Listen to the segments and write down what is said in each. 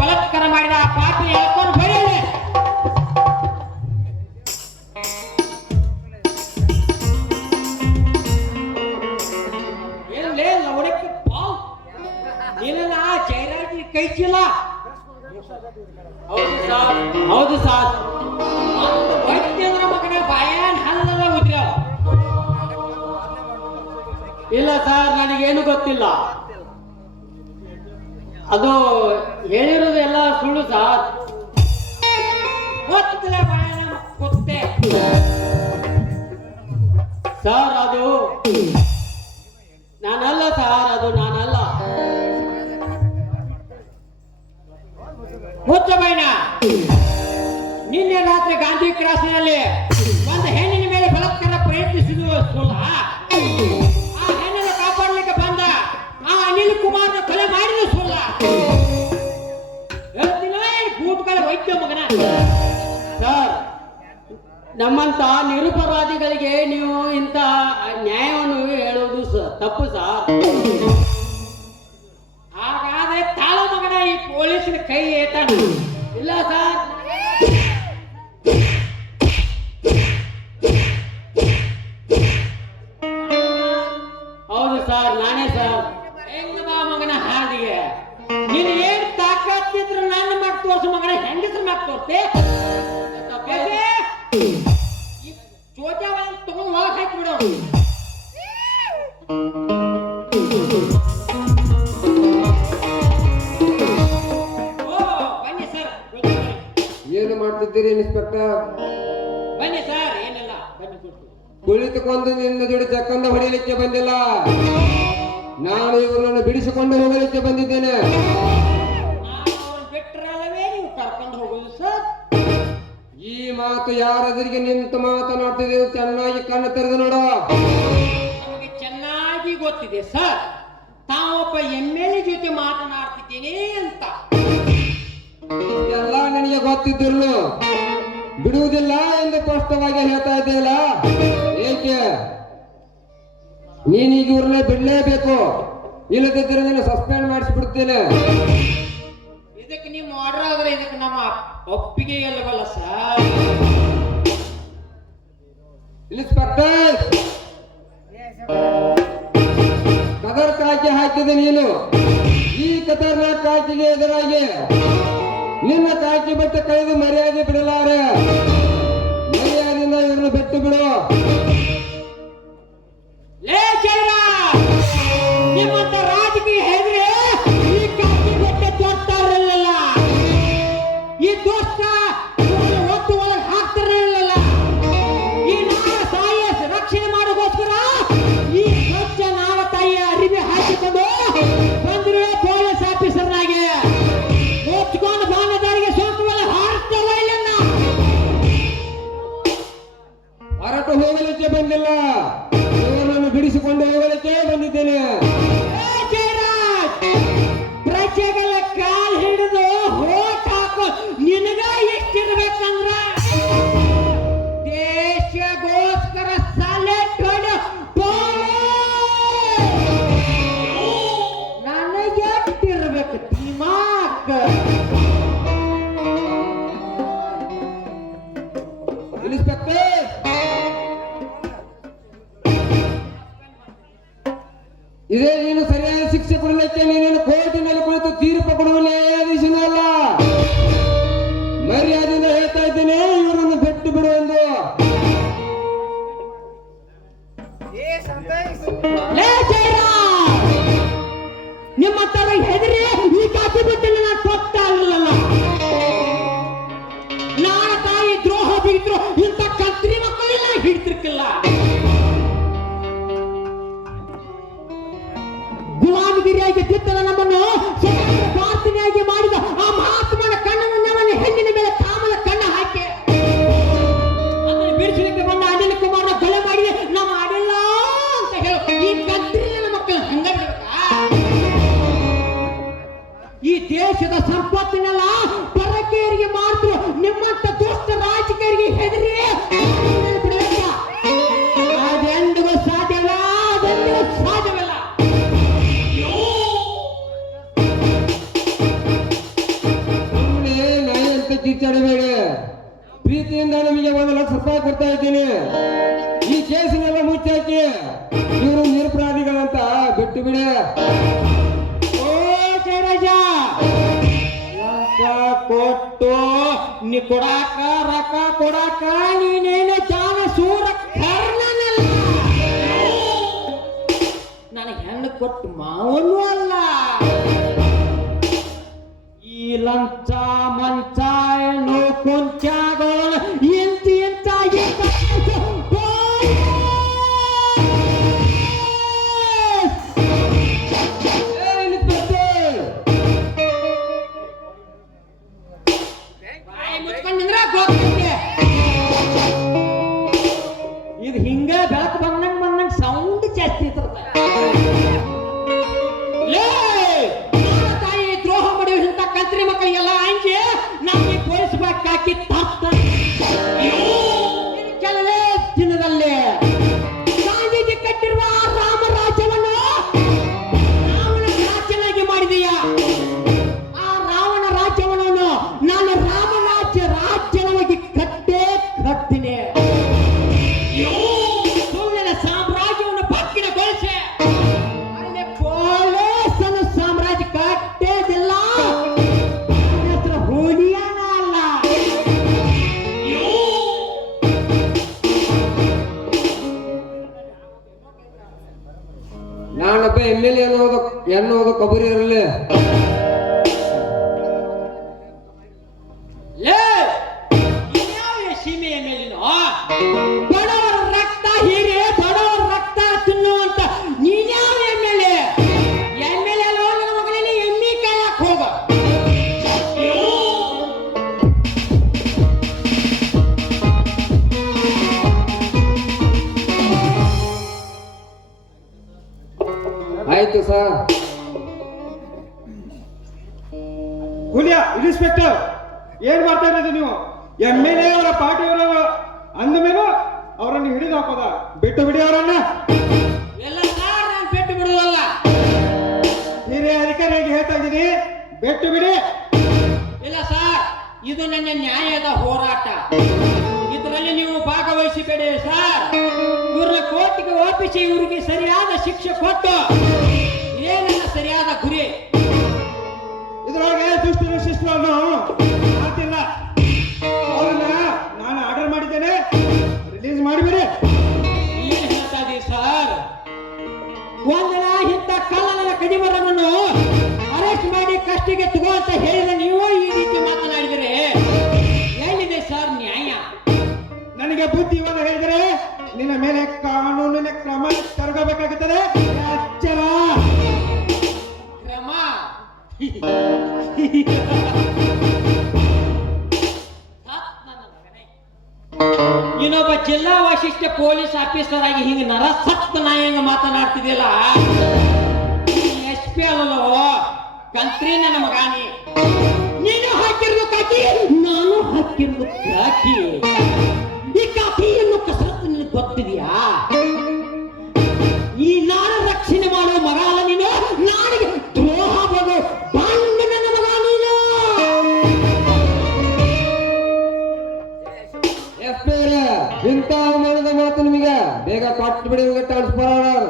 ಬಲಾತ್ಕಾರ ಮಾಡಿದ ಆ ಪಾಪಿ ಹೇಳ್ಕೊಂಡು ಬರೀಲಿ. ಏನ್ಲೇ ಲವಡಕ್ಕೆ ಬಾವ್ ನೀನಲ್ಲ ಜಯರಾಜಿ ಕೈ ಚೀಲ. ಹೌದು ಸಾರ್, ಹೌದು ಸಾರ್. ವೈದ್ಯರ ಮಗನ ಬಾಯಾನ್ ಹಲ್ಲಲ್ಲ ಉದ್ರ. ಇಲ್ಲ ಸರ್, ನನಗೇನು ಗೊತ್ತಿಲ್ಲ. ಅದು ಹೇಳಿರೋದು ಎಲ್ಲ ಸುಳ್ಳು ಸರ್. ಗೊತ್ತಿಲ್ಲ ಬಾಯಾನ ಗೊತ್ತೇ ಸರ್. ಅದು ನಾನಲ್ಲ ಸರ್, ಅದು ನಾನಲ್ಲ. ಮುಚ್ಚ ಬೈನ, ನಿನ್ನೆ ರಾತ್ರಿ ಗಾಂಧಿ ಕ್ರಾಸ್ನಲ್ಲಿ ಒಂದು ಹೆಣ್ಣಿನ ಮೇಲೆ ಬಲಾತ್ಕಾರ ಪ್ರಯತ್ನಿಸಿದ ಸುಳ್ಳ. ಆ ಹೆಣ್ಣನ್ನು ಕಾಪಾಡಲಿಕ್ಕೆ ಬಂದ ಆ ಅನಿಲ್ ಕುಮಾರ್ನ ಕೊಲೆ ಮಾಡಿದ ಸುಳ್ಳ. ಹೇಳ್ತಿಲ್ಲ ಬೂಟ್ಗಳ ವೈದ್ಯ ಮಗನ. ಸರ್, ನಮ್ಮಂತ ನಿರಪರಾಧಿಗಳಿಗೆ ನೀವು ಇಂಥ ನ್ಯಾಯವನ್ನು ಹೇಳುವುದು ತಪ್ಪು ಸರ್. ಹಾಗಾದ್ರೆ ತಾಳು ಮಗನ ಈ ಪೊಲೀಸರ ಕೈ ಏತಾನ. ಇಲ್ಲ ಸರ್, ಹೌದು ಸರ್, ನಾನೇ ಸರ್. ಹೆಂಗ ಮಗನ ಹಾದಿಗೆ ನೀನು ಏನ್ ತಾಕತ್ತಿದ್ರು ನನ್ನ ಮಗ ತೋರ್ಸು ಮಗನ. ಹೆಂಗಸ್ರ ಮಗ ತೋರ್ತೆ ಚೋಟ್ಯಾವ ತಗೊಂಡು ಒಳಗೆ ಹಾಕಿ ಬಿಡು. ಬನ್ನಿ ಸರ್. ಏನು ಮಾಡ್ತಿದ್ದೀರಿ ಇನ್ಸ್ಪೆಕ್ಟರ್? ಬನ್ನಿ ಸರ್. ಏನಿಲ್ಲ, ಬನ್ನಿ ಕೊಡ್ತೀವಿ. ಕುಳಿತುಕೊಂಡು ನಿನ್ನ ಜೋಡಿ ಚಕ್ಕಂದ ಹೊಡೆಯಲಿಕ್ಕೆ ಬಂದಿಲ್ಲ, ನಾನು ಇವರನ್ನು ಬಿಡಿಸಿಕೊಂಡು ಹೋಗಲಿಕ್ಕೆ ಬಂದಿದ್ದೇನೆ. ಬಿಟ್ಟರಲ್ಲವೇ ನೀವು ಕರ್ಕೊಂಡು ಹೋಗುದು ಸರ್. ಈ ಮಾತು ಯಾರೆದುರಿಗೆ ನಿಂತು ಮಾತನಾಡ್ತಿದೆ ಚೆನ್ನಾಗಿ ಕಣ್ಣು ತೆರೆದು ನೋಡ. ನಮಗೆ ಚೆನ್ನಾಗಿ ಗೊತ್ತಿದೆ ಸರ್, ತಾವೊಬ್ಬ MLA ಜೊತೆ ಮಾತನಾಡ್ತಿದ್ದೀನಿ ಅಂತ. ಎಲ್ಲ ನನಗೆ ಗೊತ್ತಿದ್ರು ಬಿಡುವುದಿಲ್ಲ ಎಂದು ಸ್ಪಷ್ಟವಾಗಿ ಹೇಳ್ತಾ ಇದ್ದೇಲ್ಲ. ಏಕೆ ನೀನೀಗ ಇವ್ರನ್ನ ಬಿಡಲೇಬೇಕು, ಇಲ್ಲದಿದ್ದರೆ ನಾನು ಸಸ್ಪೆಂಡ್ ಮಾಡಿಸ್ಬಿಡ್ತೇನೆ. ಇದಕ್ಕೆ ನೀವು ಆರ್ಡರ್ ಆದ್ರೆ ಇದಕ್ಕೆ ನಮ್ಮ ಒಪ್ಪಿಗೆ ಇಲ್ಲವಲ್ಲ ಸರ್. ಇನ್ಸ್ಪೆಕ್ಟರ್, ಕದರ್ ಕಾಕಿ ಹಾಕಿದೆ ನೀನು. ಈ ಕದರ್ನ ಕಾಕಿಗೆ ಎದುರಾಗಿ ನಿನ್ನ ಕಾಕಿ ಬಟ್ಟೆ ಕಳೆದು ಮರ್ಯಾದೆ ಬಿಡಲಾರೆ. ಮರ್ಯಾದೆಯಿಂದ ಇವ್ರನ್ನ ಬಿಟ್ಟು ಬಿಡು. ನಿಮ್ಮಂತ ರಾಜಕೀಯ ಹೇಳಿದ್ರೆ ಈ ಕಾಕಿ ಬಟ್ಟೆ ತೋರ್ತಾ ಇರಲಿಲ್ಲ, ಈ ದೋಸ್ತ ಒತ್ತು ಒಳಗೆ ಹಾಕ್ತಾರೆ ಇರಲಿಲ್ಲ. ಈ ನಾಡ ತಾಯಿಯ ರಕ್ಷಣೆ ಮಾಡೋಗೋಸ್ಕರ ಈ ಸ್ವಚ್ಛ ನಾಡ ತಾಯಿಯ ಅರಿವೆ ಹಾಕಿಕೊಂಡು ಬಂದಿರುವ ಪೊಲೀಸ್ ಆಫೀಸರ್ನಾಗೆ ಓದ್ಕೊಂಡು ಬಾಣದಾರಿಗೆ ಸೋಂಕುವಲ್ಲ ಹಾಡ್ತವ ಇಲ್ಲ. ಹೊರಟು ಹೋಗಲಿಕ್ಕೆ ಬಂದಿಲ್ಲ, ಇವರನ್ನು ಬಿಡಿಸಿಕೊಂಡು ಹೋಗಲಿಕ್ಕೆ ಬಂದಿದ್ದೇನೆ. ಪ್ರಜೆಗಳ ಕಾಲ್ ಹಿಡಿದು ಹೋಟ್ ಹಾಕೋ ನಿನಗ ಎಷ್ಟಿರ್ಬೇಕಂದ್ರ ದೇಶಗೋಸ್ಕರ ಸಲೆಟ್ ಹೊಡೆ ನನಗೆ ಎಷ್ಟಿರ್ಬೇಕು ದಿಮಾಕ್. ಇನ್ಸ್ಪೆಕ್ಟರ್, ಇದೇ ನೀನು ಸರಿಯಾದ ಶಿಕ್ಷೆ ಕೊಡಲಿಕ್ಕೆ ನೀನು ಕೋರ್ಟಿನಲ್ಲಿ ಕುಳಿತು ತೀರ್ಪು ಕೊಡುವ ನ್ಯಾಯಾಧೀಶನಲ್ಲ. ಮರ್ಯಾದೆಯಿಂದ ಹೇಳ್ತಾ ಇದ್ದೇನೆ, ಇವರನ್ನು ಬಿಟ್ಟು ಬಿಡು ಎಂದು. ನಿಮ್ಮ ತರ ಹೆದರಿ ಈ ಕಾಕಿ ಬಿಟ್ಟಿಲ್ಲ. ನಾನು ತೊಗ್ತಾ ಇರಲಿಲ್ಲ. ನಾಳ ತಾಯಿ ದ್ರೋಹ ಬಿದ್ರು ಇಂಥ ಕತ್ರಿ ಮಕ್ಕಳೆಲ್ಲ ಹಿಡ್ತಿರ್ಕಿಲ್ಲ. ಗುಲಾಮಗಿರಿಯಾಗಿ ತಿತ್ತಲ ನಮ್ಮನ್ನು ಪ್ರಾರ್ಥನೆಯಾಗಿ ಮಾಡಿದ ಆ ಮಹಾತ್ಮನ ಕಣ್ಣನ್ನು ನಮ್ಮನ್ನು ಹೆಣ್ಣಿನ ಮೇಲೆ ಕಾಮದ ಕಣ್ಣ ಹಾಕಿ ಅದನ್ನು ಬಿಡಿಸಲಿಕ್ಕೆ ಬಂದ ಅನಿಲ್ ಕುಮಾರ್ನ ಕೊಲೆ ಮಾಡಿ ನಾವು ಮಾಡಿಲ್ಲ ಅಂತ ಹೇಳು. ಈ ಕತ್ರಿನ ಮಕ್ಕಳು ಹಂಗ ಬಿಡ್ಬೇಕಾ? ಈ ದೇಶದ ಸಂಪತ್ತಿನೆಲ್ಲ ಪರಕೀಯರಿಗೆ ಮಾತ್ರ ನಿಮ್ಮಂತ ದುಷ್ಟ ರಾಜಕೀಯರಿಗೆ ಹೆದರಿ ಬಿಡಬೇಕ. ಅದೆಂದಿಗೂ ಸಾಧ್ಯವಿಲ್ಲ, ಅದೆಂದಿಗೂ ಸಾಧ್ಯವಿಲ್ಲ. ಕಿಚ್ಚಡಬೇಡಿ. ಪ್ರೀತಿಯಿಂದ ನಮಗೆ 1,00,000 ರೂಪಾಯಿ ಕೊಡ್ತಾ ಇದ್ದೀನಿ. ಈ ಕೇಸಿನೆಲ್ಲ ಮುಚ್ಚಾಕಿ ಇವರು ನಿರಪರಾಧಿಗಳಂತ ಬಿಟ್ಟು ಬಿಡಿ. ಓ ಜಯರಾಜ, ಲಂಚ ಕೊಟ್ಟು ನೀ ಕೊಡಾಕ ರೊಕ್ಕ ಕೊಡಾಕ ನೀನೇನು ಜಾನ ಸೂರ ಕರ್ಣನಲ್ಲ. ನನಗೆ ಹೆಣ್ಣು ಕೊಟ್ಟು ಮಾವನು ಅಲ್ಲ. ಈ ಲಂಚ ಮಂಚ ಏನು ಕೊಂಚಾಗೋಣ ಎಂತ ಎಂತ ಇದು ಹಿಂಗ ಬೆಳಕು ಬಂದಂಗ ಸೌಂಡ್ ಜಾಸ್ತಿ ತಾಯಿ ದ್ರೋಹ ಮಾಡಿದ ಇಂಥ ಕಂತ್ರಿ ಮಕ್ಕಳಿಗೆಲ್ಲ ಅಂಜಿ ನಮಗೆ ತೋರಿಸಬೇಕಾಕಿ ಕೆಲವೇ ದಿನದಲ್ಲೇ ಗಾಂಧೀಜಿ ಕಟ್ಟಿರುವ ರಾಮರಾಜ್ಯವನ್ನು ರಾವಣ ರಾಜ್ಯನಾಗಿ ಮಾಡಿದೀಯ. ಆ ರಾವಣ ರಾಜ್ಯವನ್ನು ನಾನು ರಾಜ್ಯವಾಗಿ ಕಟ್ತೀನಿ. ಸುಳ್ಳಿನ ಸಾಮ್ರಾಜ್ಯವನ್ನು ಪಕ್ಕಿನಗೊಳಿಸಿ ಅಲ್ಲಿ ಪೊಲೀಸನ ಸಾಮ್ರಾಜ್ಯ ಕಟ್ಟೇದಿಲ್ಲ. ಹೆಸರು ಹೋಲಿಯಾನ ಅಲ್ಲ. ನಾನೊಬ್ಬ MLA ಎನ್ನುವುದು ಕೊಬ್ಬರಿ ಇರಲಿ. ಸೀಮೆಯ ಮೇಲಿನ ಬಡವರ ರಕ್ತ ಹೀರೆ ಬಡವರ ರಕ್ತ ತಿನ್ನುವಂತ ನೀನ್ಯಾವ MLA ಅಲ್ಲ ನನ್ನ ಮಗನೇ. ಎಮ್ಮಿ ಕಾಯಕ್ ಹೋಗ. ಆಯ್ತು ಸರ್. ಹುಲಿಯಾ ಇನ್ಸ್ಪೆಕ್ಟರ್, ಏನ್ ಮಾಡ್ತಾ ಇರೋದು ನೀವು? MLA ಅವರ ಪಾರ್ಟಿಯವರ ಅಂದ ಮೇಲೂ ಅವರನ್ನು ಹಿಡಿದು ಹಾಕೋದ? ಬಿಟ್ಟು ಬಿಡಿ ಅವರನ್ನ. ಎಲ್ಲ ಸಾರ್ ನಾನು ಬಿಟ್ಟು ಬಿಡುವುದಲ್ಲ. ಹಿರಿಯ ಅಧಿಕಾರಿಯಾಗಿ ಹೇಳ್ತಾ ಇದ್ದೀನಿ, ಬಿಟ್ಟು ಬಿಡಿ. ಇಲ್ಲ ಸರ್, ಇದು ನನ್ನ ನ್ಯಾಯದ ಹೋರಾಟ. ಇದರಲ್ಲಿ ನೀವು ಭಾಗವಹಿಸಬೇಡಿ ಸರ್. ಇವ್ರನ್ನ ಕೋರ್ಟ್ಗೆ ಒಪ್ಪಿಸಿ ಇವರಿಗೆ ಸರಿಯಾದ ಶಿಕ್ಷೆ ಕೊಟ್ಟು ಇದೇ ನನ್ನ ಸರಿಯಾದ ಗುರಿ. ಇದರೊಳಗೆ ದುಷ್ಟರ ಶಿಷ್ಟವನ್ನು ಮಾಡ್ತಿಲ್ಲ. ಅವರನ್ನ ನಾನು ಆರ್ಡರ್ ಮಾಡಿದ್ದೇನೆ, ರಿಲೀಸ್ ಮಾಡಿಬಿಡಿ. ಏನ್ ಹೇಳ್ತಾ ಇದೀವಿ ಸರ್? ಒಂದಿನ ಇಂಥ ಕಳ್ಳನ ಕಡಿಮರನ್ನು ಅರೆಸ್ಟ್ ಮಾಡಿ ಕಸ್ಟಿಗೆ ತಗೋ ಅಂತ ಹೇಳಿದ ನೀವು ಈ ರೀತಿ ಮಾತನಾಡಿದರೆ ಎಲ್ಲಿದೆ ಸರ್ ನ್ಯಾಯ? ನನಗೆ ಬುದ್ಧಿ ಇವಾಗ ಹೇಳಿದರೆ ನಿನ್ನ ಮೇಲೆ ಕಾನೂನಿನ ಕ್ರಮ ಜರುಗಬೇಕಾಗುತ್ತದೆ. ಎಚ್ಚರ. ಕ್ರಮ ಇನ್ನೊಬ್ಬ ಜಿಲ್ಲಾ ವರಿಷ್ಠ ಪೊಲೀಸ್ ಆಫೀಸರ್ ಆಗಿ ಹಿಂಗ ನರಸತ್ತ ನಾಯಂಗ ಮಾತನಾಡ್ತಿದ್ದಿಲ್ಲ. SP ಅಲ್ಲೋ ಕಂತ್ರಿ ನನ್ನ ಮಗಾನಿ. ನೀನು ಹಾಕಿರೋದು ಕಾಕಿ, ನಾನು ಹಾಕಿರೋದು ಕಾಕಿ. ಈ ಕಾಕಿಯನ್ನು ಕಸರತ್ತು ನಿನಗೆ ಗೊತ್ತಿದೆಯಾ? ಈ ನಾಡು ರಕ್ಷಣೆ ಮಾಡುವ ಮಗ ಅಲ್ಲ ನೀನು. ನಾಡಿಗೆ ದ್ರೋಹ ಬಗೆ ಬಂದ ನನ್ನ ಮಗ ನೀನು. ಇಂಥ ಅವಮಾನದ ಮಾತು ನಿಮಗೆ ಬೇಗ ಕೊಟ್ಟು ಬಿಡಿ. Transfer order.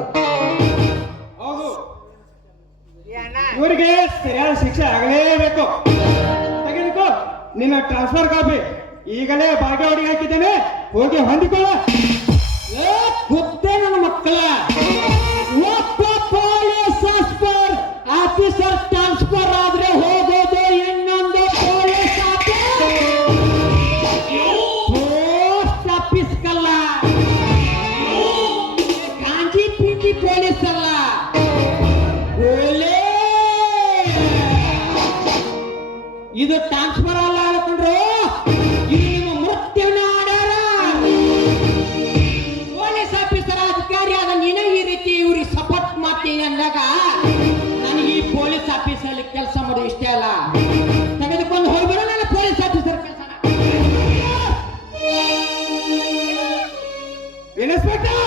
ಹೌದು, ಇವರಿಗೆ ಸರಿಯಾದ ಶಿಕ್ಷೆ ಆಗಲೇಬೇಕು. ತೆಗೆದುಕೋ ನಿನ್ನ ಟ್ರಾನ್ಸ್ಫರ್ ಕಾಪಿ. ಈಗಲೇ ಬಾಗೇವಾಡಿ ಹಾಕಿದ್ದೇನೆ, ಹೋಗಿ ಹೊಂದಿಕೊಳ್ಳ. ಗೊತ್ತೇ ನನ್ನ ಮಕ್ಕಳ. ಒಬ್ಬ ಪೊಲೀಸ್ ಆಫೀಸರ್ ಟ್ರಾನ್ಸ್ಫರ್ ಆದ್ರೆ ಹೋಗೋದು ಇನ್ನೊಂದು ಪೊಲೀಸ್ ಪೋಸ್ಟ್ ಆಫೀಸ್ ಕಲ್ಲ. ಗಾಂಜಿ ಪೀಟಿ ಪೊಲೀಸ್ ಅಲ್ಲ, ಇದು ಟ್ರಾನ್ಸ್ಫರ್ ಅಲ್ಲ ಅನ್ಕೊಂಡ್ರು. ಇದು ನಿಮ್ಮ ಮೃತ್ಯುವಿನ ಆಧಾರ. ಪೊಲೀಸ್ ಆಫೀಸರ್ ಅಧಿಕಾರಿ ಆದ ನೀನು ಈ ರೀತಿ ಇವ್ರಿಗೆ ಸಪೋರ್ಟ್ ಮಾಡ್ತೀನಿ ಅಂದಾಗ ನನಗೆ ಈ ಪೊಲೀಸ್ ಆಫೀಸಲ್ಲಿ ಕೆಲಸ ಮಾಡೋದು ಇಷ್ಟೇ ಅಲ್ಲ. ತೆಗೆದುಕೊಂಡು ಹೋಗ್ಬೇಡ ನನ್ನ ಪೊಲೀಸ್ ಆಫೀಸರ್ ಕೆಲಸ. ಇನ್ಸ್ಪೆಕ್ಟರ್,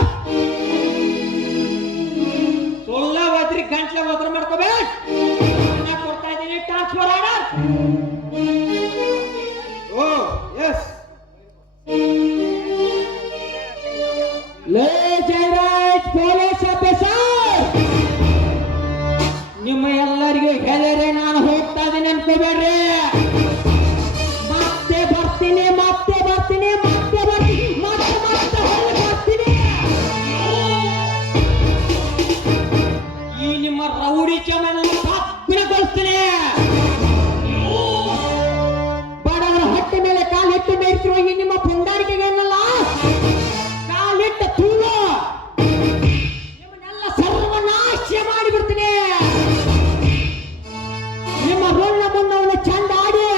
ಸೊಳ್ಳ ಒದ್ರಿ ಗಂಟ್ಲ ಒದ್ರ ಮಾಡ್ಕೋಬೇಕು. ಕೊಡ್ತಾ ಇದ್ದೀನಿ ಟ್ರಾನ್ಸ್ಫರ್ ಆರ್ಡರ್. ಅನ್ಕೋಬೇಡ್ರಿ. ಮತ್ತೆ ಬರ್ತೀನಿ ಮತ್ತೆ ಬರ್ತೀನಿ ಮತ್ತೆ ಬರ್ತೀನಿ ಮತ್ತೆ ಮತ್ತೆ ಹೊಳ್ಳಿ ಬರ್ತೀನಿ. ಈ ನಿಮ್ಮ ರೌಡಿ ಚಮನ ಕಬ್ಬಿಣಗೊಳಿಸ್ತೀನಿ. ಬಡವರ ಹೊಟ್ಟೆ ಮೇಲೆ ಕಾಲಿಟ್ಟು ಮೇಯ್ತಿರುವ ಈ ನಿಮ್ಮ ಪುಂಡಾರಿಕೆಗಳನ್ನೆಲ್ಲ ಕಾಲಿಟ್ಟ ತೂಳು ನಿಮ್ಮನ್ನೆಲ್ಲ ಸರ್ವನಾಶ ಮಾಡಿಬಿಡ್ತೀನಿ. ನಿಮ್ಮ ರೋಳ್ನ ಮುನ್ನವನ್ನ ಚಂದ ಆಡಿ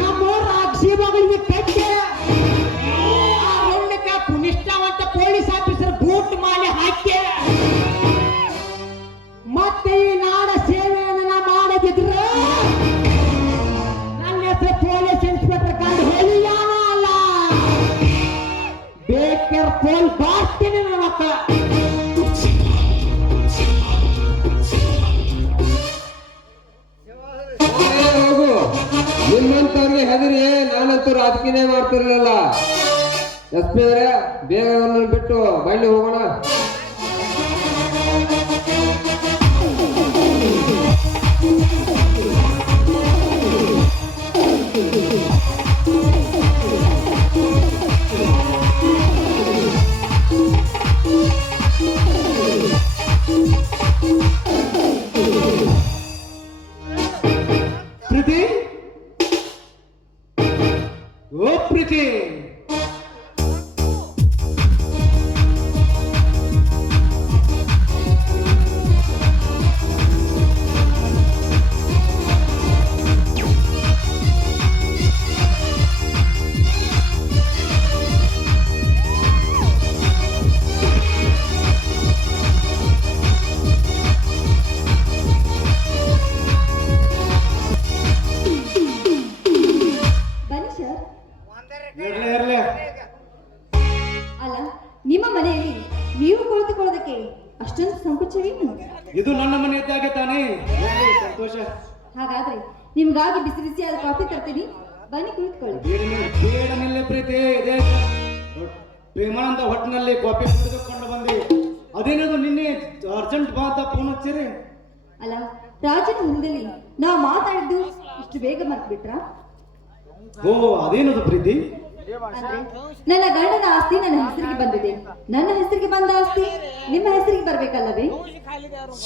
ನಮ್ಮೂರ ಅಕ್ಷಿಬಗಳಿಗೆ ಕಟ್ಟಿ ಆ ರೋಳ್ನಕ್ಕ ಕುನಿಷ್ಠಾವಂತ ಪೊಲೀಸ್ ಆಫೀಸರ್ ಬೂಟ್ ಮಾಲೆ ಹಾಕಿ ಮತ್ತೆ ಈ ನಾಡ ಸೇವೆಯನ್ನು ನಾ ಮಾಡದಿದ್ರೆ ನನ್ನ ಹೆಸರು ಪೊಲೀಸ್ ಇನ್ಸ್ಪೆಕ್ಟರ್ ಕಂಡು ಹೇಳಿಯಾನ ಅಲ್ಲ. ಬೇಕೇರ್ಫುಲ್ ಬಾರ್ತೀನಿ ನನ್ನ ಮಕ್ಕಳ. ಹೋಗು, ನಿಮ್ಮಂತವ್ರಿಗೆ ಹೆದರಿ ನಾನಂತೂ ರಾಜಕೀಯ ಮಾಡ್ತಿರ್ಲಿಲ್ಲ. ಎಸ್ ಪಿ ಅವರೇ, ಬೇಗ ಅವ್ರನ್ನ ಬಿಟ್ಟು ಬಳ್ಳಿ ಹೋಗೋಣ. ಪ್ರೀತಿ, ಓ ಪ್ರೀತಿ, ಬನ್ನಿ ಸರ್. ಇರ್ಲಿ ಇರ್ಲಿ. ಅಲ್ಲ, ನಿಮ್ಮ ಮನೆಯಲ್ಲಿ ನೀವು ಕುಳಿತುಕೊಳ್ಳೋದಕ್ಕೆ ಅಷ್ಟೊಂದು ಸಂಕೋಚವೇನು? ಇದು ನನ್ನ ಮನೆ ಇದ್ದಾಗೆ ತಾನೇ. ಇರ್ಲಿ, ಸಂತೋಷ. ಹಾಗಾದ್ರೆ ನಿಮ್ಗಾಗಿ ಬಿಸಿ ಬಿಸಿಯಾದ ಕಾಫಿ ತರ್ತೀನಿ, ಬನ್ನಿ ಕುಳಿತುಕೊಳ್ಳಿ. ಬೇಡನಿಲ್ಲ ಪ್ರೀತಿ, ಇದೇ ಪ್ರೇಮಾನಂದ ಹೊಟ್ಟಿನಲ್ಲಿ ಕಾಫಿ ಕುಡಿದುಕೊಂಡು ಬಂದಿ. ಅದೇನದು ನಿನ್ನೆ ಅರ್ಜೆಂಟ್ ಬಾ ಅಂತ ಫೋನ್ ಹಚ್ಚಿರಿ. ಅಲ್ಲ, ರಾಜನ ಹೊಲದಲ್ಲಿ ನಾವು ಮಾತಾಡಿದ್ದು ಇಷ್ಟು ಬೇಗ ಮರ್ತ್ಬಿಟ್ರಾ? ಓ, ಅದೇನದು ಪ್ರೀತಿ? ಅಂದ್ರೆ ನನ್ನ ಗಂಡನ ಆಸ್ತಿ ನನ್ನ ಹೆಸರಿಗೆ ಬಂದಿದೆ. ನನ್ನ ಹೆಸರಿಗೆ ಬಂದ ಆಸ್ತಿ ನಿಮ್ಮ ಹೆಸರಿಗೆ ಬರ್ಬೇಕಲ್ಲವೇ?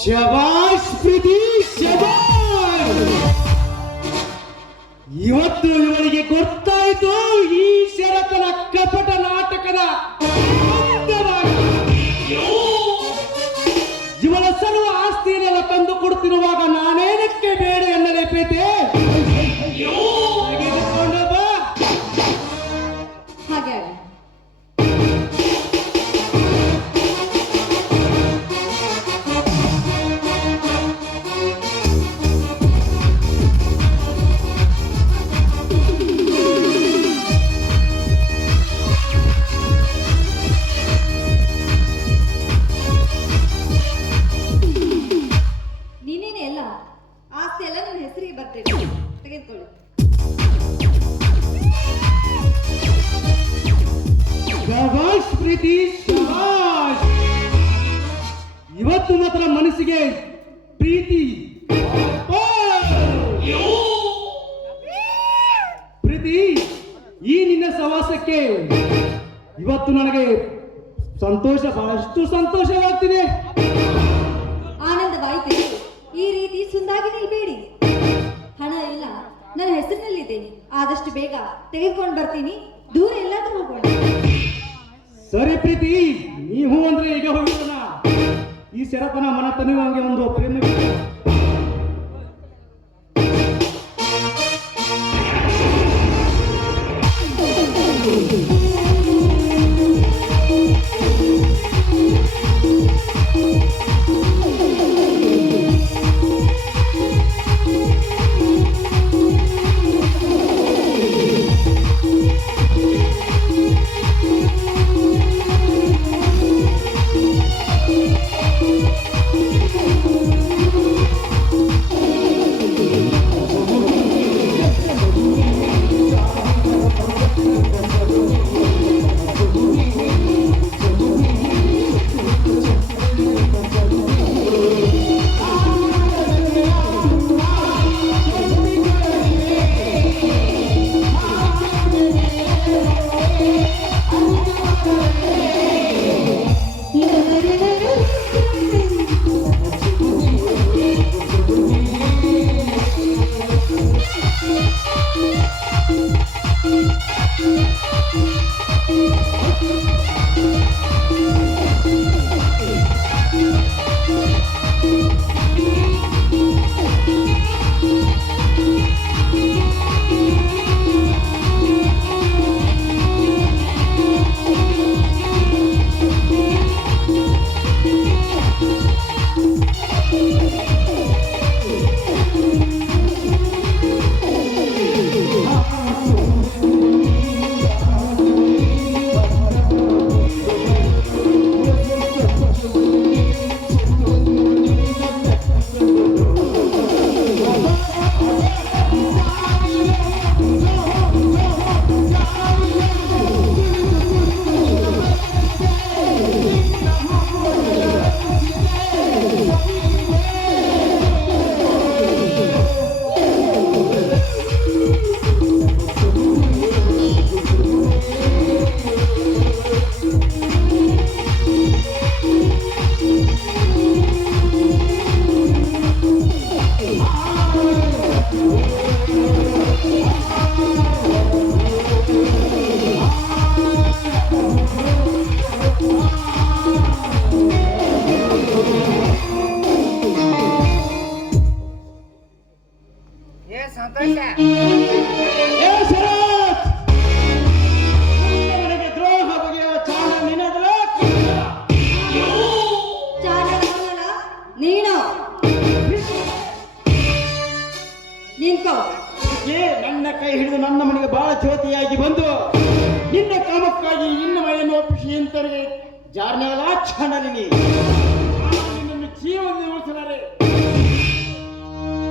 ಶಬಾಷ್ ಪ್ರೀತಿ, ಶಬಾಷ್. ಇವತ್ತು ಇವಳಿಗೆ ಗೊತ್ತಾಯಿತು ಈ ಶರತನ ಕಪಟ ನಾಟಕದ ಅಂತ್ಯವಾಗಿ. ಇವಳ ಸಲುವ ಆಸ್ತಿಯನ್ನೆಲ್ಲ ತಂದು ಕೊಡ್ತಿರುವಾಗ ನಾನೇನಕ್ಕೆ ಬೇಡ ಎನ್ನಲೇ ಪ್ರೀತಿ? ತೆಗೆದುಕೊಂಡು ಬಾ. ಹಾಗೆ ಆಗಲಿ. ನೀನೇನೆ ಎಲ್ಲ ಆಸ್ತಿ ಎಲ್ಲ ನನ್ನ ಹೆಸರಿಗೆ ಬರ್ತೇನೆ, ತೆಗೆದುಕೊಳ್ಳಿ. ಶಬಾಷ್ ಪ್ರೀತಿ, ಶಬಾಷ್. ಇವತ್ತು ಮಾತ್ರ ಮನಸ್ಸಿಗೆ ಪ್ರೀತಿ. ಓ! ಪ್ರೀತಿ, ಈ ನಿನ್ನ ಸವಾಸಕ್ಕೆ ಇವತ್ತು ನನಗೆ ಸಂತೋಷ, ಬಹಳಷ್ಟು ಸಂತೋಷವಾಗ್ತಿದೆ. ಆನಂದವಾಯಿತು. ಈ ರೀತಿ ಸುಂದಾಗಿ ನಿಲ್ಬೇಡಿ. ಹಣ ಎಲ್ಲ ನನ್ನ ಹೆಸರಿನಲ್ಲಿದೆ. ಆದಷ್ಟು ಬೇಗ ತೆಗೆದುಕೊಂಡು ಬರ್ತೀನಿ. ದೂರ ಎಲ್ಲಾದ್ರೂ ಹೋಗೋಣ. ಸರಿ ಪ್ರೀತಿ, ನೀವು ಅಂದ್ರೆ ಈಗ ಹೋಗೋಣ. ಈ ಶರತನ ಮನತನುವಂಗೆ ಒಂದು ಪ್ರೇಮ. ಏ ಶರತ್! ನನಗೆ ದ್ರೋಹ ಬಗೆಯ ಚಾಣ ನಿನಗಲ್ಲ, ಚಾರಣ ನೀನು ನಿಂತ್ಕೋ. ಏ ನನ್ನ ಕೈ ಹಿಡಿದು ನನ್ನ ಮನೆಗೆ ಬಹಳ ಜ್ಯೋತಿಯಾಗಿ ಬಂದು ನಿನ್ನ ಕಾಮಕ್ಕಾಗಿ ನಿನ್ನ ಮನೆಯನ್ನು ಒಪ್ಪಿಸಿ ಇಂತರಿಗೆ ಜಾರನೆಲ್ಲ ಚಾಣಲಿನಿ ನಿನ್ನನ್ನು ಜೀವನ ಉಳಿಸಲಾರೆ.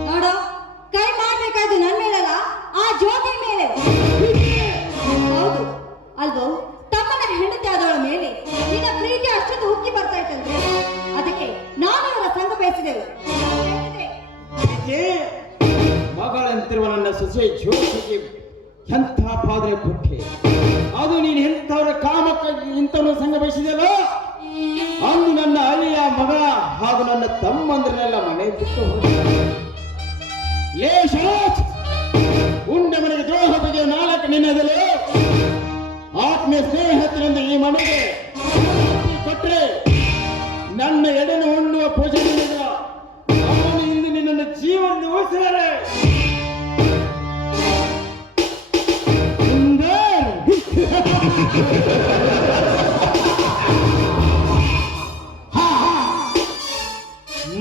ನೋಡು, ಕೈ ಮಾಡ್ಬೇಕಾಯ್ತು ನನ್ ಮೇಲಲ್ಲ, ಆ ಜ್ಯೋತಿ ಮೇಲೆ. ಹೌದು ಅಲ್ವೋ, ತಮ್ಮನ ಹೆಂಡತಿ ಆದವಳ ಮೇಲೆ ನಿನ್ನ ಪ್ರೀತಿ ಅಷ್ಟೊಂದು ಉಕ್ಕಿ ಬರ್ತಾ ಇತ್ತಂದ್ರೆ ಅದಕ್ಕೆ ನಾನು ಅವರ ಸಂಘ ಬಯಸಿದೆವು. ಏಕೆ ಮಗಳಂತಿರುವ ನನ್ನ ಸೊಸೆ ಜ್ಯೋತಿಗೆ ಎಂಥ ಪಾದನೆ ಕೊಟ್ಟೆ, ಅದು ನೀನು ಎಂಥವರ ಕಾಮಕ್ಕಾಗಿ ಇಂಥವನ್ನ ಸಂಘ ಬಯಸಿದೆಯಲ್ಲ, ಅಂದು ನನ್ನ ಅಳಿಯ ಮಗ ಹಾಗೂ ನನ್ನ ತಮ್ಮಂದ್ರನ್ನೆಲ್ಲ ಮನೆ ಬಿಟ್ಟು ಲೇ ಶರತ್, ಉಂಡ ಮನೆಗೆ ದ್ರೋಹ ಬಗೆಯ ನಾಲ್ಕು ನಿನ್ನದಲು ಆತ್ಮೀಯ ಸ್ನೇಹಿತರಿಂದ ಈ ಮನೆಗೆ ಕೊಟ್ಟರೆ ನನ್ನ ಎಡನು ಉಣ್ಣುವ ಪೂಜೆಯಿಂದ ಅವನು ಇಂದು ನಿನ್ನನ್ನು ಜೀವನ ಉಳಿಸಿದರೆ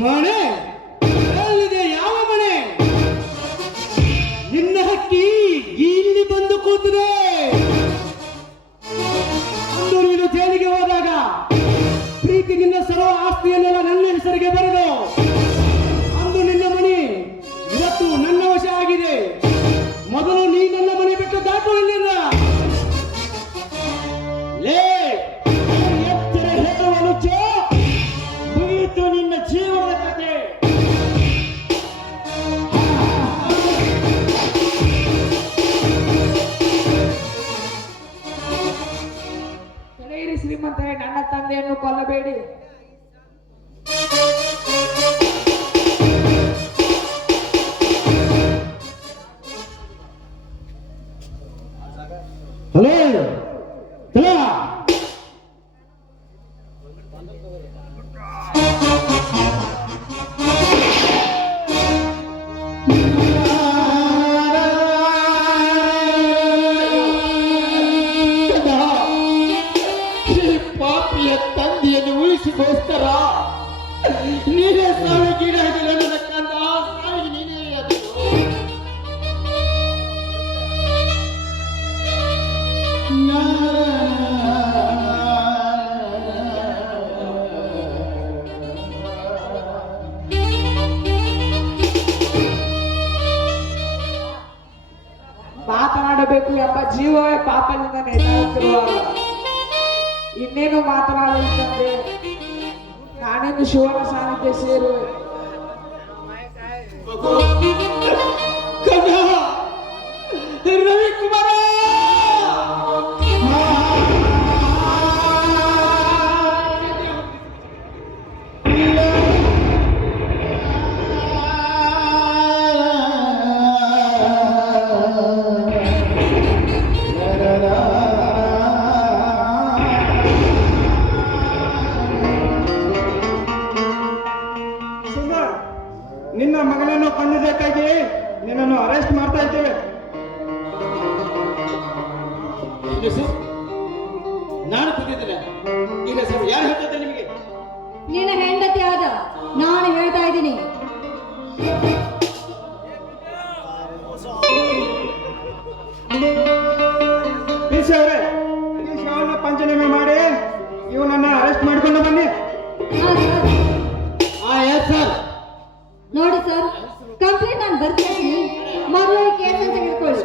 ಮನೆ ಎಲ್ಲಿದೆ? ಯಾವ ಮನೆ? ನಿನ್ನ ಹಕ್ಕಿ ಇಲ್ಲಿ ಬಂದು ಕೂತಿದೆ. ಅಂದು ನೀನು ಜೈಲಿಗೆ ಹೋದಾಗ ಪ್ರೀತಿ ನಿನ್ನ ಸರ್ವ ಆಸ್ತಿಯನ್ನೆಲ್ಲ ನನ್ನ ಹೆಸರಿಗೆ ಬರೆದು ಅಂದು ನಿನ್ನ ಮನೆ ಇವತ್ತು ನನ್ನ ವಶ ಆಗಿದೆ. ಮೊದಲು ನೀ ನನ್ನ ಮನೆ ಬಿಟ್ಟು ದಾಟುವುದಿಲ್ಲ. ಲೇ ಎತ್ತರ ಹೇಳುವ ನುಚ್ಚ ಮುಗಿಯಿತು ನಿನ್ನ ಜೀವನದ ಕಥೆ. ತಡೆಯಿರಿ ಶ್ರೀಮಂತರೇ, ನನ್ನ ತಂದೆಯನ್ನು ಕೊಲ್ಲಬೇಡಿ. ಹಲೋ ಚಲ ಪಾಪಿಯ ತಂದೆಯನ್ನು ಉಳಿಸಿಗೋಸ್ಕರ ನೀನೇ ಸಾವಿಗೀಡಾಗಿ ನನ್ನ ಕಂದ, ಸಾವಿಗೆ ನೀನೇ ಅದು ಮಾತನಾಡಬೇಕು ಎಂಬ ಜೀವವೇ ಪಾಪದಿಂದ ನೇತಾಡುತ್ತಿರುವಾಗ ಇನ್ನೇನು ಮಾತನಾಡಲಿದ್ದಂತೆ ನಾನೇನು ಶಿವನ ಸಾನ್ನಿಧ್ಯ ಸೇರುವೆ. ರವಿಕುಮಾರ ನಿನ್ನ ಮಗನನ್ನು ಕಂಡಿದ್ದಕ್ಕಾಗಿ ನಿನ್ನನ್ನು ಅರೆಸ್ಟ್ ಮಾಡ್ತಾ ಇದ್ದೇವೆ. ನಾನು ಕೂತಿದ್ದಿಲ್ಲ. ಈಗ ಸರ್ ಯಾರು ಹೇಳ್ತಾ ನಿಮಗೆ? ನಿನ್ನ ಹೆಂಡತಿ ಆದ ನಾನು ಹೇಳ್ತಾ ಇದ್ದೀನಿ. ಪಿ.ಸಿ. ಅವರೇ, ಈ ಶವನ ಪಂಚನಾಮೆ ಮಾಡಿ ಇವನನ್ನ ಅರೆಸ್ಟ್ ಮಾಡಿಕೊಂಡು ಬನ್ನಿ. Yes sir. ನೋಡಿ ಸರ್, ಕಂಪ್ಲೇಂಟ್ ನಾನು ಬರ್ತೀನಿ, ಮೊದಲು ಈ ಕೇಸನ್ನು ತೆಗೆದುಕೊಳ್ಳಿ.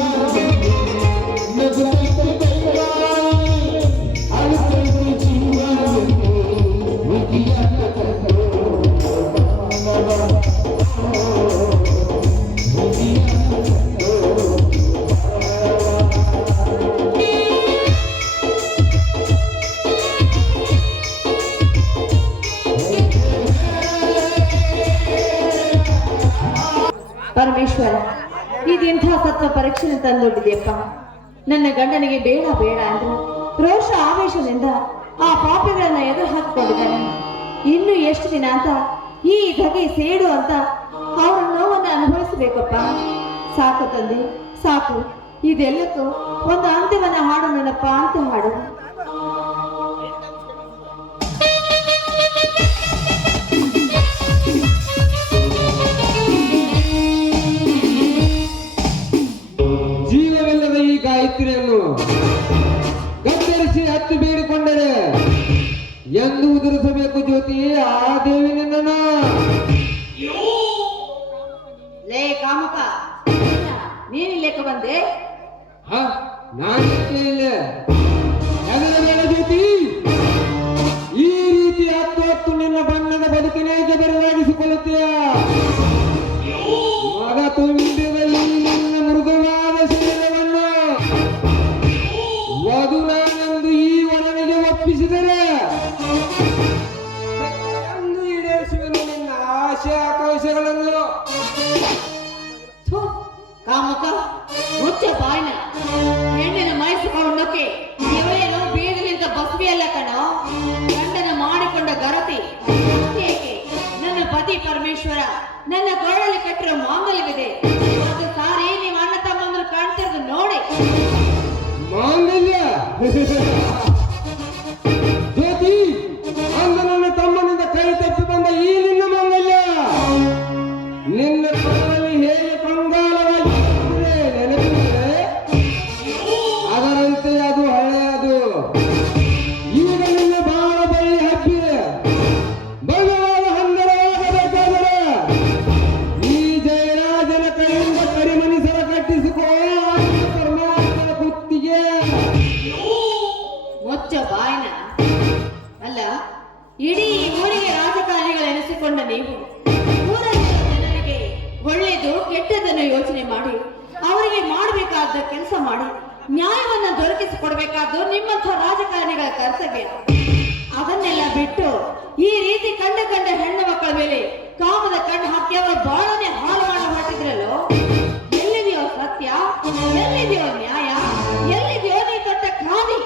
ಮಗ ದಕ್ಷಿಣ ತಂದೊಡ್ಡಿದೆಯಪ್ಪ. ನನ್ನ ಗಂಡನಿಗೆ ಬೇಡ ಬೇಡ ಅಂದ್ರು ರೋಷ ಆವೇಶದಿಂದ ಆ ಪಾಪಿಗಳನ್ನ ಎದುರು ಹಾಕಿಕೊಂಡಿದ್ದಾನೆ. ಇನ್ನು ಎಷ್ಟು ದಿನ ಅಂತ ಈ ಧಗೆ ಸೇಡು ಅಂತ ಅವರ ನೋವನ್ನು ಅನುಭವಿಸಬೇಕಪ್ಪ. ಸಾಕು ತಂದೆ ಸಾಕು, ಇದೆಲ್ಲಕ್ಕೂ ಒಂದು ಅಂತ್ಯವನ್ನ ಹಾಡು ನನ್ನಪ್ಪ ಅಂತ ಹಾಡು. ಜೀವವಿಲ್ಲದ ಈ ಗಾಯತ್ರಿಯನ್ನು ಕತ್ತರಿಸಿ ಹತ್ತಿ ಬೇಡಿಕೊಂಡರೆ ಎಂದು ಉದುರಿಸಬೇಕು ಜ್ಯೋತಿ ಆ ದೇವಿ ನಿನ್ನನ್ನು. ಲೇ ಕಾಮಕ, ನೀನಿಲ್ಲೇಕ ಬಂದೆ? ನಾನು ಇಲ್ಲ ಹೆದರಬೇಡ ಜ್ಯೋತಿ. ಈ ರೀತಿ ಹತ್ತು ಹೊತ್ತು ನಿನ್ನ ಬಣ್ಣದ ಬದುಕಿನೇಗೆ ಬರಲಾಗಿಸಿಕೊಳ್ಳುತ್ತೀಯ. ಮಗ ತುಂಬಿದ ಈ ನಿನ್ನ ಮೃದುವಾದ ಶರೀರವನ್ನು ವಧುನಾನೆಂದು ಈ ವರನಿಗೆ ಒಪ್ಪಿಸಿದರೆ ಎಂದು ಈಡೇರಿಸುವೆನು ನಿನ್ನ ಆಶೆ ಆಕಾಂಕ್ಷೆಗಳನ್ನು. ಥು, ಕಾಮಕ ಮುಚ್ಚ ಬಾಯ್ನ. ಹೆಣ್ಣಿನ ಮೈಸಿಕೊಳ್ಳೋಕೆ ಇವಳೇನು ಬೀದಿಲಿಂದ ಬಸ್ಬಿಯಲ್ಲ ಕಣೋ, ಗಂಡನ ಮಾಡಿಕೊಂಡ ಗರತಿ. ಏಕೆ ನನ್ನ ಪತಿ ಪರಮೇಶ್ವರ ನನ್ನ ಕೊರಳಲ್ಲಿ ಕಟ್ಟಿರೋ ಮಾಂಗಲ್ಯವಿದೆ. ಒಂದು ಸಾರಿ ನೀವು ಅಣ್ಣ ತಮ್ಮಂದ್ರು ಕಾಣ್ತಿರೋದು ನೋಡಿ. ಮಾಂಗಲ್ಯ ಜ್ಯೋತಿ, ಅಂದು ನನ್ನ ತಮ್ಮನಿಂದ ಕೈ ತಪ್ಪಿ ಬಂದ ಈ ನಿನ್ನ ಮಾಂಗಲ್ಯ ನಿನ್ನ ಕೊರಳಲ್ಲಿ ಹೇಗೆ ಕಂಗಾಲವಾಗಿ ನೆನಪಿದೆ, ಅದರಂತೆ ಅದು ಹಳೆಯದು. ಈಗ ನಿನ್ನ ಬಾಳ ಬಳ್ಳಿ ಹಬ್ಬಿದೆ. ಬಲವಾದ ಹಂದರವಾಗಬೇಕಾದರೆ ಈ ಜಯರಾಜನ ಕೈಯಿಂದ ಕರಿಮನಿಸರ ಕಟ್ಟಿಸಿಕೋ ಪರಮಾತ್ಮನ ಕುತ್ತಿಗೆ. ಮುಚ್ಚ ಬಾಯ್ನ. ಅಲ್ಲ, ಇಡೀ ಊರಿಗೆ ರಾಜಕಾರಣಿಗಳೆನಿಸಿಕೊಂಡ ನೀವು ಊರಲ್ಲಿರುವ ಜನರಿಗೆ ಒಳ್ಳೆಯದು ಕೆಟ್ಟದನ್ನು ಯೋಚನೆ ಮಾಡಿ ಅವರಿಗೆ ಮಾಡಬೇಕಾದ ಕೆಲಸ ಮಾಡಿ ನ್ಯಾಯವನ್ನ ದೊರಕಿಸಿಕೊಡ್ಬೇಕಾದ್ದು ನಿಮ್ಮಂಥ ರಾಜಕಾರಣಿಗಳ ಕರ್ತವ್ಯ. ಅದನ್ನೆಲ್ಲ ಬಿಟ್ಟು ಈ ರೀತಿ ಕಂಡ ಹೆಣ್ಣು ಮಕ್ಕಳ ಮೇಲೆ ಕಾಮದ ಕಣ್ಣು ಹಾಕಿ ಅವರ ಬಾಳನೆ ಹಾಳು ಮಾಡಿ ಹೊರಟಿದ್ರಲ್ಲೋ. ಎಲ್ಲಿದೆಯೋ ಸತ್ಯ, ಎಲ್ಲಿದೆಯೋ ನ್ಯಾಯ, ಎಲ್ಲಿದೆಯೋ ನೀ ಕೊಟ್ಟ ಖಾದಿ?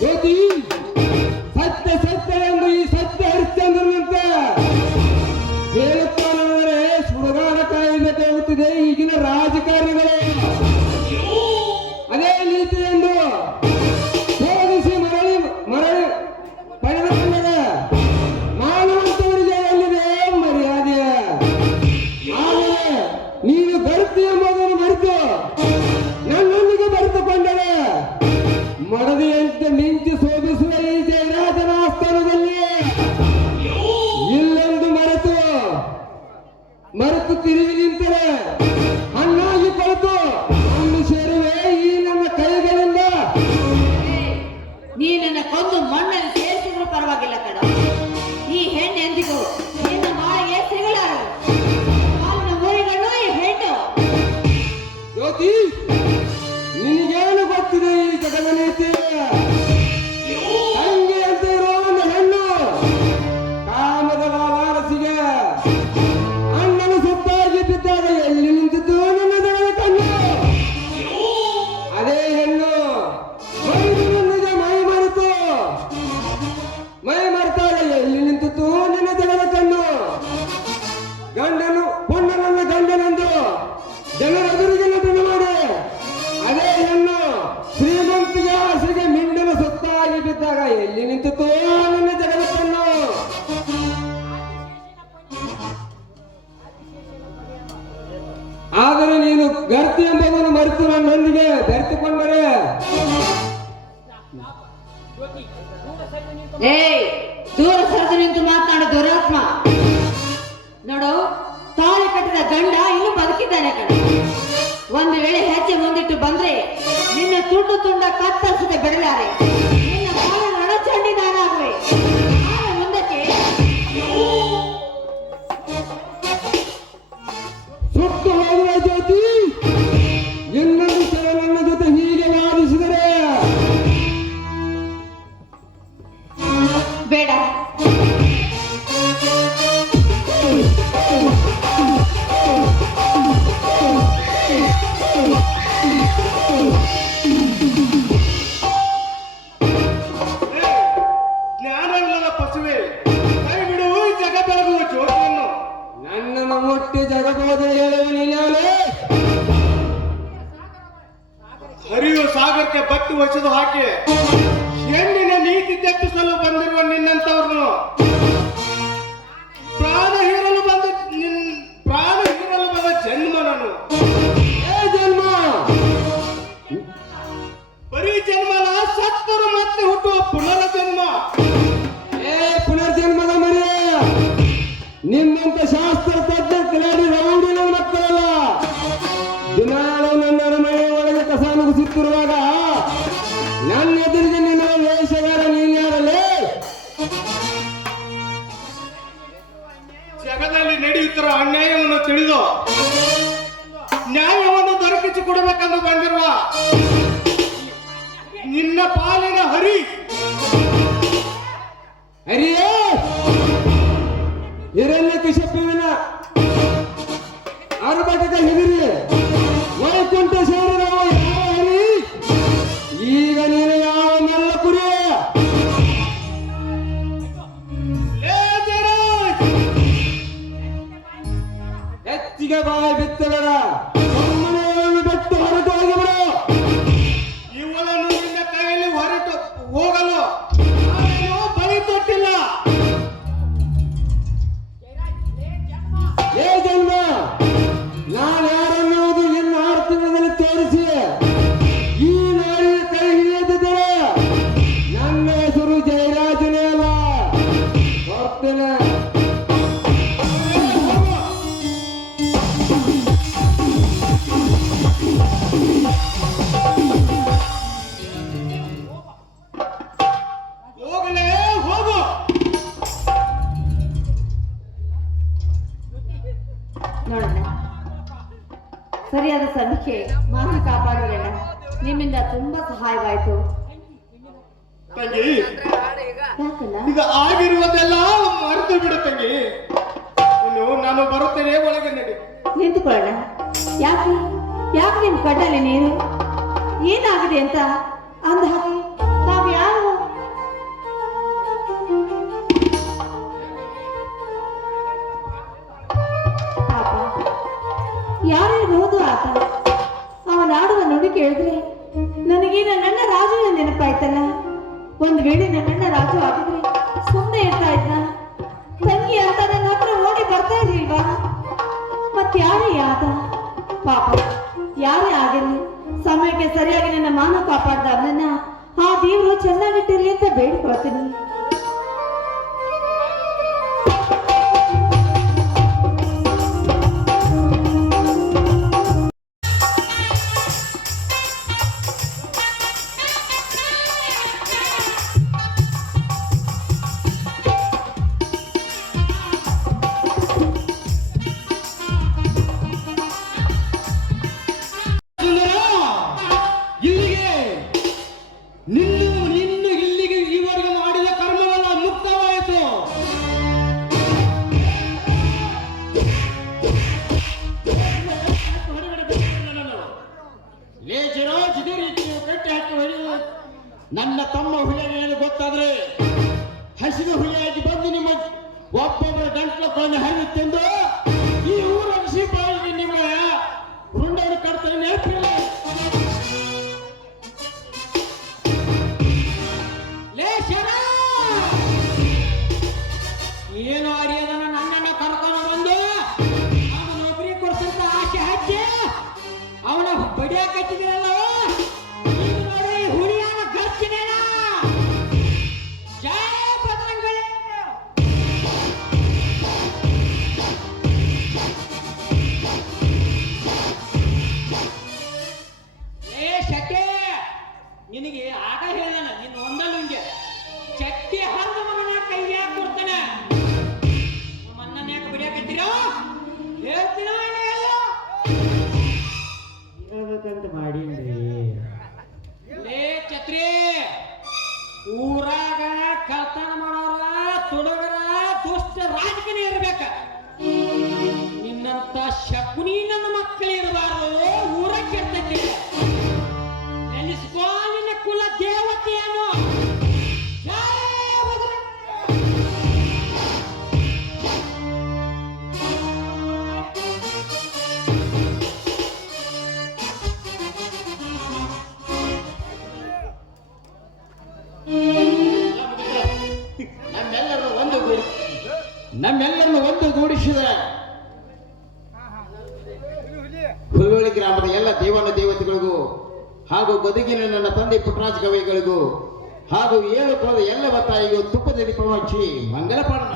ಜ್ಯೋತಿ, ಸತ್ಯ ಸತ್ಯ ಎಂದು ಈ ಸತ್ಯ ಹರಿಶ್ಚಂದ್ರನಂತೆ ಹೇಳುತ್ತಾನೆಂದರೆ ಸುಡುಗಾಡ ಕಾಯಬೇಕಾಗುತ್ತಿದೆ ಈಗಿನ ರಾಜಕಾರಣಿಗಳೇ. ಅದೇ ನೀತಿ ಎಂದು ಶೋಧಿಸಿ ಮರಳಿ ಪಡೆದುಕೊಂಡರೆ ಮಾನವಂತವರಿಗೆ ಎಲ್ಲಿದೆ ಮರ್ಯಾದೆ? ಆದರೆ ನೀನು ಗರ್ತಿ ಎಂಬುದನ್ನು ಮರೆತು ನನ್ನೊಂದಿಗೆ ಬರೆದುಕೊಂಡರೆ ಮಡದಿಯಂತೆ ಮಿಂಚಿ ಶೋಭಿಸುವ ಈ ಜಯರಾಜನ ಆಸ್ಥಾನದಲ್ಲಿ ಇಲ್ಲೆಂದು ಮರೆತು ತಿರುಗಿ ನಿಂತರೆ ಹಣ್ಣಾಗಿ ಕೊಳೆತು ಹಣ್ಣು ಸೇರುವೆ ಈ ನನ್ನ ಕೈಗಳಿಂದ. ನೀನನ್ನ ಕೊಂದು ಮಣ್ಣಲ್ಲಿ ಸೇರಿಸಿದ್ರು ಪರವಾಗಿಲ್ಲ ಕಣ. ಈ ಹೆಣ್ಣು ಎಂದಿಗೂ ನಿನ್ನ ಮಾಳಿಗೆ ಸಿಗಲಾರದು. ಅವನ ಊರಿಗಣ್ಣು ಈ ಹೆಣ್ಣು. ಜ್ಯೋತಿ, ನಿನಗೇನು ಗೊತ್ತಿದೆ ಈ ಜಗದ ನೀತಿ? ತಂಗಿ ಅಂತ ಇರೋ ಒಂದು ಹೆಣ್ಣು ಕಾಮದ ಲಾಲಾರಸಿಗೆ ಅಣ್ಣನ ಸುತ್ತಾಗಿ ಬಿದ್ದಾಗ ಎಲ್ಲಿ ನಿಂತಿದ್ದು ನನ್ನ ಜಗದ ಕಣ್ಣು. ಅದೇ ಹೆಣ್ಣು ಮೈದುನೊಂದಿಗೆ ಮೈ ಮರೆತಾಗ ಎಲ್ಲಿ ನಿಂತಿತ್ತು ನಿನ್ನ ಜಗದ ಕಣ್ಣು. ಗಂಡನು ನನ್ನ ಗಂಡನೆಂದು ಜನರ ಎದುರಿಗೆ ನಟನೆ ಮಾಡಿ ಅದೇ ಹೆಣ್ಣು ಶ್ರೀಮಂತಿಗೆ ಆಸೆಗೆ ಮಿಂಡನ ಸುತ್ತಾಗಿ ಬಿದ್ದಾಗ ಎಲ್ಲಿ ನಿಂತಿತ್ತು ನನ್ನ ಜಗದ ಕಣ್ಣು. ಆದರೆ ನೀನು ಗರ್ತಿ ಎಂಬುದನ್ನು ಮರೆತು ನನ್ನೊಂದಿಗೆ ಬೆರೆತುಕೊಂಡರೆ ಏಯ್, ದೂರ ಸರಿದು ನಿಂತು ಮಾತನಾಡು ದುರಾತ್ಮ. ನೋಡು, ತಾಳಿ ಕಟ್ಟಿದ ಗಂಡ ಇನ್ನೂ ಬದುಕಿದ್ದಾನೆ ಕಣ. ಒಂದು ವೇಳೆ ಹೆಜ್ಜೆ ಮುಂದಿಟ್ಟು ಬಂದ್ರೆ ನಿನ್ನ ತುಂಡು ತುಂಡ ಕತ್ತರಿಸದೆ ಬಿಡಲಾರೆ. ನಿನ್ನ ಕಾಲ ನಡಚಂಡಿ ನಾನಾಗುವೆ. ಮುಂದಕ್ಕೆ ಸುಟ್ಟು ಹೋಗುವ ಜ್ಯೋತಿ, ಇನ್ನೊಂದು ಸಲ ನನ್ನ ಜೊತೆ ಹೀಗೆ ವಾದಿಸಿದರೆ ಬೇಡ. ಜ್ಞಾನವಿಲ್ಲದ ಪಶುವೆ, ಕೈ ಬಿಡು ಈ ಜಗ ಬೆಳಗುವ ಜ್ಯೋತಿಯನ್ನು. ನನ್ನನ್ನು ಮುಟ್ಟಿ ಜಗಬೋಧೆ ಹೇಳುವ ನೀನ್ಯಾವಲೇ? ಹರಿಯುವ ಸಾಗರಕ್ಕೆ ಬತ್ತಿ ಹೊಸದು ಹಾಕಿ ಹೆಣ್ಣಿನ ನೀತಿ ತಪ್ಪಿಸಲು ಬಂದಿರುವ ನಿನ್ನಂತವ್ರನ್ನು ಪ್ರಾಣ ಹೀರಲು ಬಂದ ಜನ್ಮ ನಾನು. ಏ ಜನ್ಮ, ಬರೀ ಜನ್ಮ ಅಲ್ಲ, ಸತ್ತರು ಮತ್ತೆ ಹುಟ್ಟುವ ಪುನರ್ಜನ್ಮ. ಏ ಪುನರ್ಜನ್ಮದ ಮರಿಯ, ನಿಮ್ಮಂತ ಶಾಸ್ತ್ರ ತಜ್ಞ ಕಿಲಾಡಿ ರೌಡಿನ ಮಕ್ಕಳಲ್ಲ. ದಿನಾಲು ನನ್ನ ಅರಮನೆ ಒಳಗೆ ಕಸ ನುಗ್ಗಿಸುತ್ತಿರುವಾಗ ನನ್ನ ಎದುರಿಗೆ ನಿನ್ನ ವೇಷಗಾರ ನೀನ್ಯಾರಲ್ಲೇ? ಜಗದಲ್ಲಿ ನಡೆಯುತ್ತಿರುವ ಅನ್ಯಾಯವನ್ನು ತಿಳಿದು ನ್ಯಾಯವನ್ನು ದೊರಕಿಸಿ ಕೊಡಬೇಕೆಂದು ಬಂದಿರುವ ನಿನ್ನ ಪಾಲಿನ ಹರಿ. ಹರಿಯೇ, ಹಿರಣ್ಯ ಕಿಶಪ್ಪುವಿನ ಅರ್ಭಟಕ ಹಿರಿರಿ ವೈಕುಂಠ ಸೇರಿದವ ಯಾವ ಹರಿ? ಈಗ ನೀನು ಯಾವ ಮಲ್ಲ ಕುರಿ? ಹೆಚ್ಚಿಗೆ ಬಾಯಿ ಬಿತ್ತಬೇಡ, ಸುಮ್ಮನೆ ಬಿಟ್ಟು ಹೊರಟು ಹೋಗಿಬಿಡು. ಇವಳನ್ನು ನಿನ್ನ ಕೈಯಲ್ಲಿ ಹೊರಟು ಹೋಗಲು ನಾನೇನು ಬಲಿ ತೊಟ್ಟಿಲ್ಲ. ಏ ಜನ್ಮ, ನಾನು ಯಾರನ್ನುವುದು ಇನ್ನು 6 ತಿಂಗಳಲ್ಲಿ ತೋರಿಸಿ ಈ ನಾಡಿನ ಕೈ ಹಿಡಿಯದಿದ್ದರೆ ನನ್ನ ಹೆಸರು ಜಯರಾಜನೇ ಅಲ್ಲ. ಬರ್ತೇನೆ. ಹೋಗಲೇ ಹೋಗು. ನೋಡೋಣ, ಸರಿಯಾದ ಸಮೀಕ್ಷೆ ಮಾನ ಕಾಪಾಡೋಣ. ನಿಮ್ಮಿಂದ ತುಂಬಾ ಸಹಾಯವಾಯಿತು. ತಂಗಿ, ಯಾಕಲ್ಲ? ಈಗ ಆಗಿರುವುದೆಲ್ಲ ಮರೆತು ಬಿಡು ತಂಗಿ. ಇನ್ನು ನಾನು ಬರುತ್ತೇನೆ, ಒಳಗೆ ನಡಿ. ನಿಂತುಕೊಳ್ಳೋಣ. ಯಾಕೆ ಯಾಕೆ ನಿಮ್ ಕಣ್ಣಲ್ಲಿ ನೀರು? ಏನಾಗಿದೆ ಅಂತ ಅಂದ ಹಾಗೆ ತಾವು ಯಾರು? ಪಾಪ, ಯಾರಿರ್ಬೋದು ಆತ. ಅವನಾಡುವ ನುಡಿ ಕೇಳಿದ್ರೆ ನನಗೆ ನನ್ನ ರಾಜುವಿನ ನೆನಪಾಯ್ತಲ್ಲ. ಒಂದ್ ವೇಳೆ ನನ್ನ ರಾಜು ಆಗಿದ್ರೆ ಸುಮ್ಮನೆ ಇರ್ತಾ ಇದ್ದ? ತಂಗಿ ಅಂತ ನನ್ನ ಹತ್ರ ಓಡಿ ಬರ್ತಾ ಇರ್ಲಿಲ್ವಾ? ಮತ್ಯಾರೇ ಆದ? ಪಾಪ, ಯಾರೇ ಆಗಿರ್ಲಿ, ಸಮಯಕ್ಕೆ ಸರಿಯಾಗಿ ನನ್ನ ಮಾನ ಕಾಪಾಡ್ದ ಅವನನ್ನ ಆ ದೇವರು ಚೆನ್ನಾಗಿಟ್ಟಿರ್ಲಿ ಅಂತ ಬೇಡಿಕೊಳ್ತೀನಿ. ಇಲ್ಲಿಗೆ ನಿನ್ನ ಇಲ್ಲಿಗೆ ಈವರೆಗೆ ಮಾಡಿದ ಕರ್ಮವೆಲ್ಲ ಮುಕ್ತವಾಯಿತು. ಲೇಜರಾಜ್ ಇದೇ ರೀತಿ ಕಟ್ಟಿ ಹಾಕಿ ಹೊಡೆಯುವ ನನ್ನ ತಮ್ಮ ಹುಲಿಯನ್ನು ಗೊತ್ತಾದ್ರೆ ಹಸಿರು ಹುಲಿಯಾಗಿ ಬಂದು ನಿಮ್ಮ ಒಬ್ಬೊಬ್ಬರ ಗಂಟ್ಲನ್ನು ಹರಿಯುತ್ತೆಂದು ಈ ಊರ ಸಿಪಾಯಿಗೆ ನಿಮ್ಮ ರುಂಡವನ್ನು ಕಟ್ತಾರೆ. ನೆನಪಿಲ್ಲ? ಏನು ಅರಿಯದನ್ನ ನನ್ನನ್ನು ಕರ್ಕೊಂಡು ಬಂದು ಅವನ ನೌಕರಿ ಕೊಡ್ಸಂತ ಆಸೆ ಹಚ್ಚಿ ಅವನ ಬಡಿಯಾಕತ್ತಿದ್ರಲ್ಲ, ನೋಡಿ ಹುಲಿಯಾನ ಗರ್ಜನೇನ. ಜಯ ಬಜರಂಗಬಲಿ. ಶಕೆ, ನಿನಗೆ ಆಗ ಹೇಳಿದಾನ ನಿನ್ನ ಒಂದಲ್ಲುಂಗೆ ಚಟ್ಟಿ ಹರಿದ ಮಗನ ಕೈಗೆ ಕೊಡ್ತಾನೆ. ನಮ್ಮನ್ನ ಯಾಕೆ ಬಡಿಯಾಕತ್ತೀರ? ಹೇಳ್ತೀನ ಎಲ್ಲ ಹೇಳ್ಬೇಕಂತ ಮಾಡೀನ್ರಿ. ಲೇ ಛತ್ರಿ, ಊರಾಗ ಕಳ್ತನ ಮಾಡೋರ ತುಡುಗರ ದುಷ್ಟ ರಾಜಕೀಯ ಇರ್ಬೇಕ. ನಿನ್ನಂತ ಶಕುನಿ ನನ್ನ ಮಕ್ಕಳು ಇರಬಾರ್ದು. ಊರ ಕೆಟ್ಟ ನಮ್ಮೆಲ್ಲರನ್ನು ಒಂದು ಗೂಡಿಸಿದ ಹುಲ್ವಳ್ಳಿ ಗ್ರಾಮದ ಎಲ್ಲ ದೇವಾನು ದೇವತೆಗಳಿಗೂ ಹಾಗೂ ಗದಗಿನ ನನ್ನ ತಂದೆ ಪುಟ್ಟರಾಜ ಗವಿಗಳಿಗೂ ಹಾಗೂ 7 ಕುಲದ ಎಲ್ಲ ತಾಯಿಗೂ ತುಪ್ಪದ ದೀಪವನ್ನು ಹಚ್ಚಿ ಮಂಗಲ ಪಾಡೋಣ.